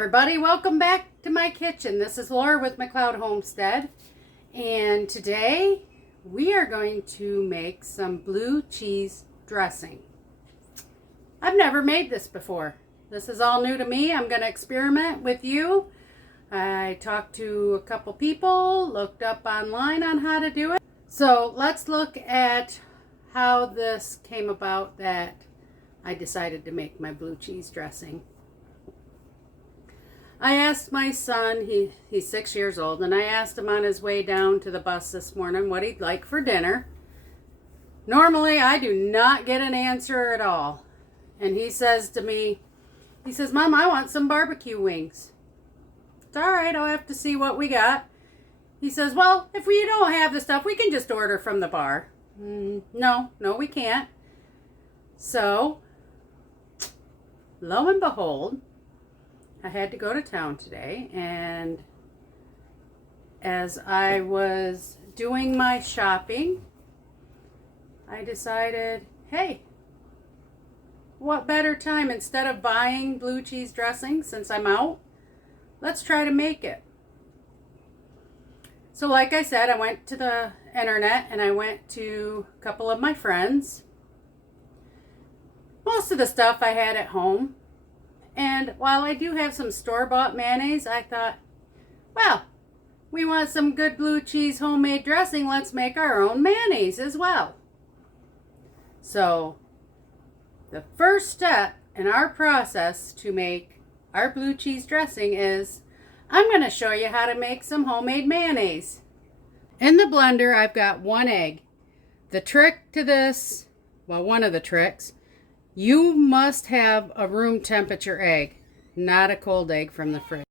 everybody, welcome back to my kitchen. This is Laura with McLeod Homestead, and today we are going to make some blue cheese dressing. I've never made this before. This is all new to me. I'm going to experiment with you. I talked to a couple people, looked up online on how to do it. So let's look at how this came about that I decided to make my blue cheese dressing. I asked my son, he's 6 years old, and I asked him on his way down to the bus this morning what he'd like for dinner. Normally, I do not get an answer at all. And he says to me, he says, "Mom, I want some barbecue wings." It's all right, I'll have to see what we got. He says, "Well, if we don't have the stuff, we can just order from the bar." No, we can't. So, lo and behold, I had to go to town today, and as I was doing my shopping, I decided, hey, what better time instead of buying blue cheese dressing since I'm out? Let's try to make it. So like I said, I went to the internet and I went to a couple of my friends. Most of the stuff I had at home. And while I do have some store-bought mayonnaise, I thought, well, we want some good blue cheese homemade dressing. Let's make our own mayonnaise as well. So, the first step in our process to make our blue cheese dressing is I'm going to show you how to make some homemade mayonnaise. In the blender, I've got 1 egg. The trick to this, well, one of the tricks, you must have a room temperature egg, not a cold egg from the fridge.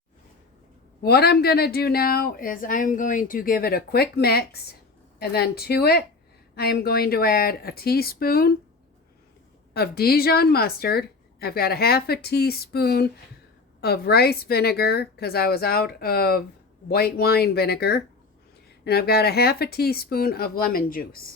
What I'm going to do now is I'm going to give it a quick mix, and then to it I am going to add a teaspoon of Dijon mustard. I've got a half a teaspoon of rice vinegar because I was out of white wine vinegar, and I've got a half a teaspoon of lemon juice.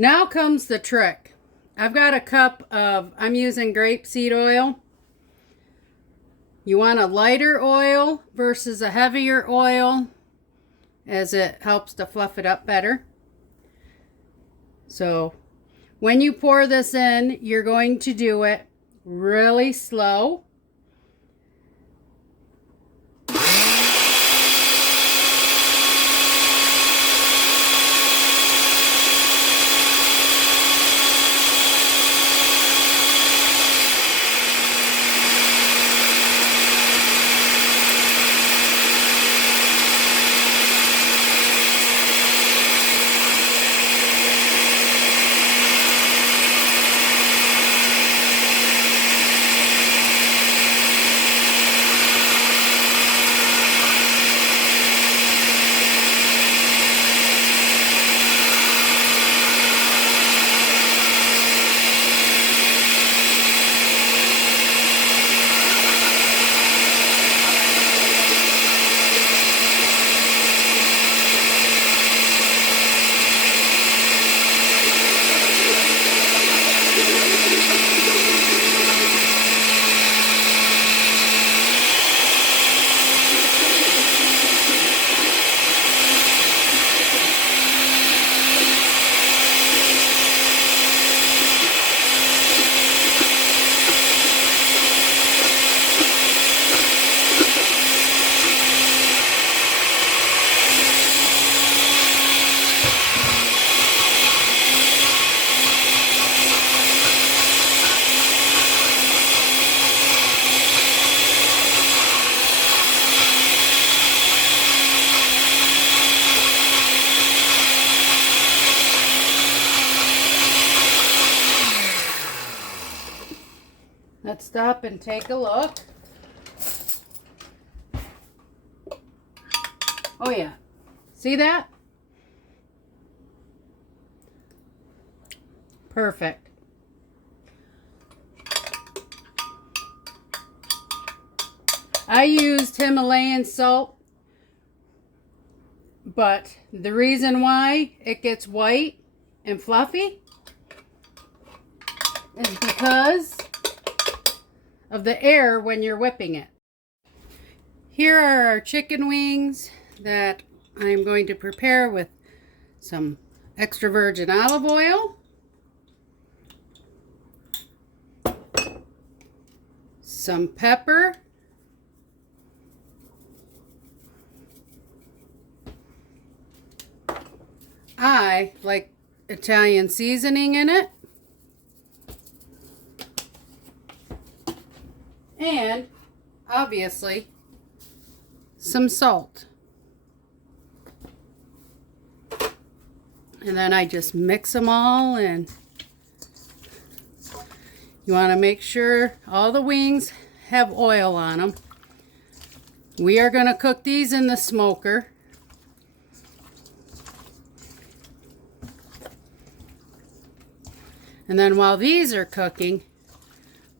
Now comes the trick. I've got a cup of, I'm using grapeseed oil. You want a lighter oil versus a heavier oil, as it helps to fluff it up better. So when you pour this in, you're going to do it really slow. Let's stop and take a look. Oh yeah, see that? Perfect. I used Himalayan salt, but the reason why it gets white and fluffy is because of the air when you're whipping it. Here are our chicken wings that I'm going to prepare with some extra virgin olive oil, some pepper, I like Italian seasoning in it, and obviously some salt. And then I just mix them all, and you want to make sure all the wings have oil on them. We are going to cook these in the smoker. And then while these are cooking,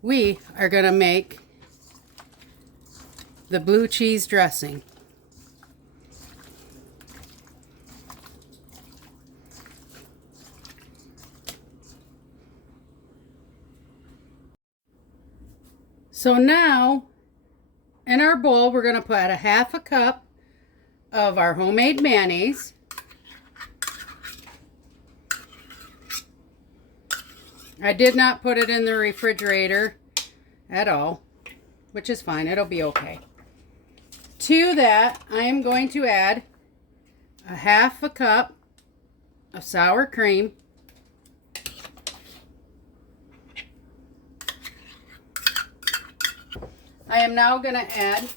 we are going to make the blue cheese dressing. So now, in our bowl, we're going to put a half a cup of our homemade mayonnaise. I did not put it in the refrigerator at all, which is fine. It'll be okay. To that, I am going to add a half a cup of sour cream. I am now going to add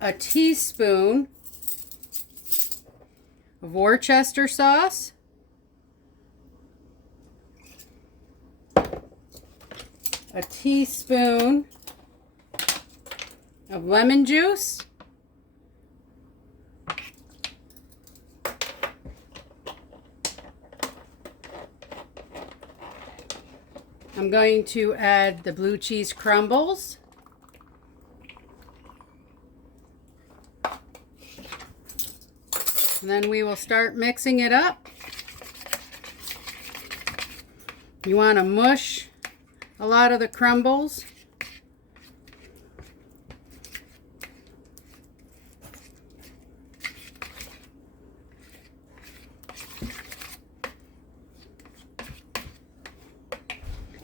a teaspoon of Worcester sauce, a teaspoon of lemon juice, I'm going to add the blue cheese crumbles, and then we will start mixing it up. You want to mush a lot of the crumbles.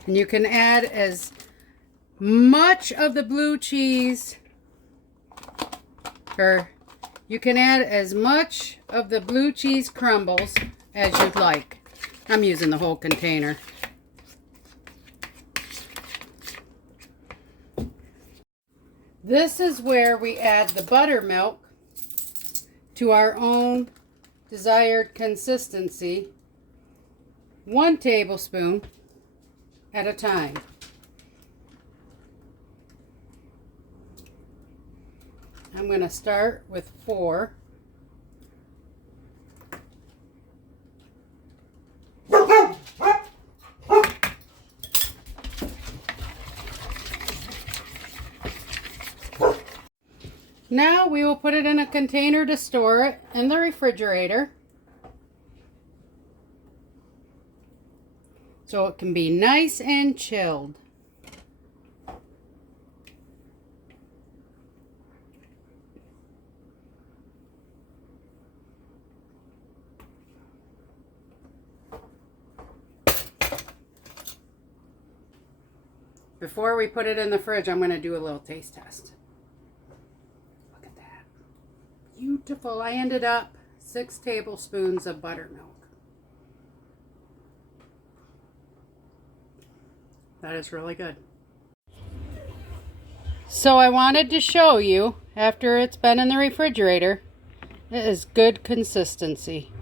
And you can add as much of the blue cheese, or you can add as much of the blue cheese crumbles as you'd like. I'm using the whole container. This is where we add the buttermilk to our own desired consistency, 1 tablespoon at a time. I'm going to start with 4. Now we will put it in a container to store it in the refrigerator so it can be nice and chilled. Before we put it in the fridge, I'm going to do a little taste test. Look at that. Beautiful. I ended up 6 tablespoons of buttermilk. That is really good. So I wanted to show you, after it's been in the refrigerator, it is good consistency.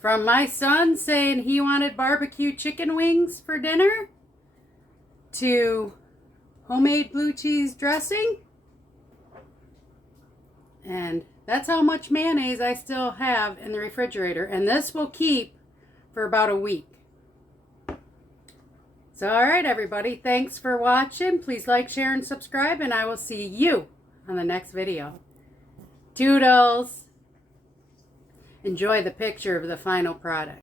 From my son saying he wanted barbecue chicken wings for dinner, to homemade blue cheese dressing, And that's how much mayonnaise I still have in the refrigerator. And this will keep for about a week. So, all right, everybody. Thanks for watching. Please like, share, and subscribe. And I will see you on the next video. Toodles! Enjoy the picture of the final product.